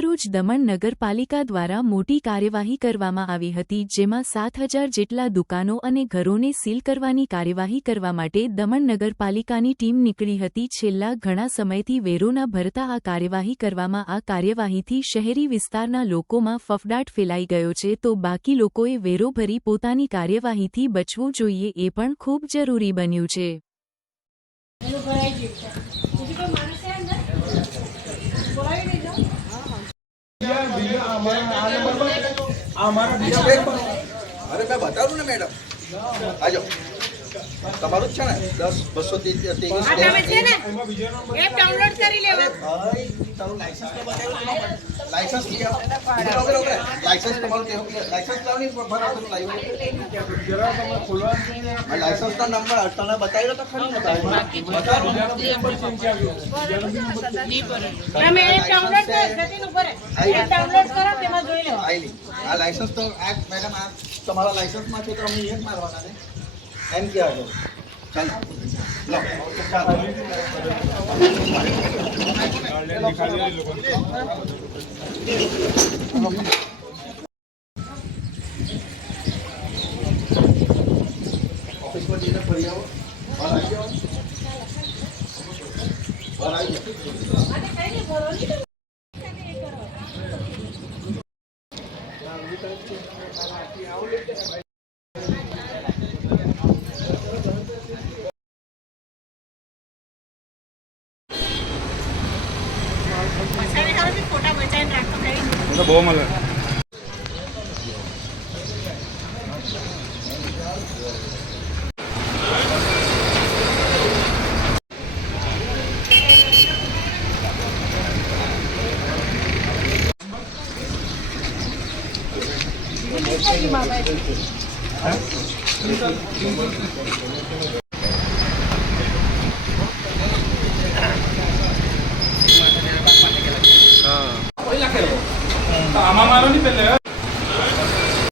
આજરોજ દમણ નગરપાલિકા દ્વારા મોટી કાર્યવાહી કરવામાં આવી હતી, જેમાં 7,000 જેટલા દુકાનો અને ઘરોને સીલ કરવાની કાર્યવાહી કરવા માટે દમણ નગરપાલિકાની ટીમ નીકળી હતી। છેલ્લા ઘણા સમયથી વેરો ન ભરતા આ કાર્યવાહી કરવામાં આ કાર્યવાહીથી શહેરી વિસ્તારના લોકોમાં ફફડાટ ફેલાઈ ગયો છે, તો બાકી લોકોએ વેરો ભરી પોતાની કાર્યવાહીથી બચવું જોઈએ એ પણ ખૂબ જરૂરી બન્યું છે। अरे मैं बता दूं ना मैडम, आ जाओ તમારું જ છે ને 10 223 આ તમે છે ને એપ ડાઉનલોડ કરી લેવા ભાઈ તારું લાયસન્સ તો બતાવ્યું લાયસન્સ લીયા ઓકે લાયસન્સ તમારું કે લાયસન્સ લાવની ભરાતું લાવ્યું જરા તમે ખોલવાનું છે લાયસન્સ નો નંબર તને બતાવ્યો તો ખરી ને બતાવો નંબર ચેન્જ આવ્યો તમે એપ ડાઉનલોડ કરો જતીન ઉપર એપ ડાઉનલોડ કરો તેમાં જોઈ લો આઈલી આ લાયસન્સ તો આ મેડમ આ તમારા લાયસન્સ માં છે તો અમે એક મારવાના ને એમ કે આગળ ચાલો લો ચાલો ઓફિસ માં જઈને ફરી આવો બહાર આવી જાઓ બહાર આવી જાઓ અને કઈ ને ભરોલી फोटा बचाइन राखो भाई तो बहुत मजा आमा मारो नहीं पहले